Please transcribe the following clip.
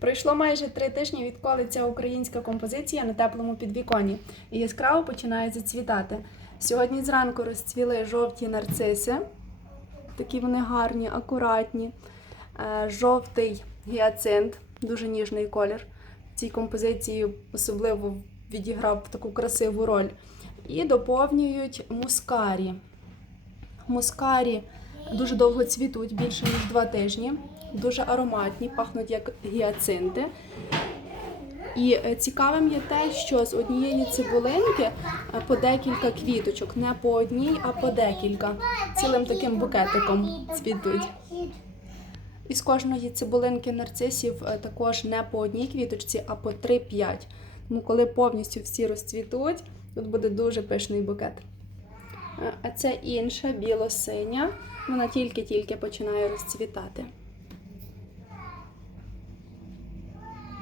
Пройшло майже три тижні, відколи ця українська композиція на теплому підвіконні і яскраво починає зацвітати. Сьогодні зранку розцвіли жовті нарциси, такі вони гарні, акуратні. Е, Жовтий гіацинт, дуже ніжний колір. Цій композиції особливо відіграв таку красиву роль. І доповнюють мускарі. Мускарі дуже довго цвітуть, більше ніж два тижні. Дуже ароматні, пахнуть як гіацинти. І е, цікавим є те, що з однієї цибулинки е, по декілька квіточок, не по одній, а по декілька. Цілим таким букетиком цвітуть. І з кожної цибулинки нарцисів е, також не по одній квіточці, а по 3-5. Тому коли повністю всі розцвітуть, тут буде дуже пишний букет. А це інша біло-синя. Вона тільки-тільки починає розцвітати.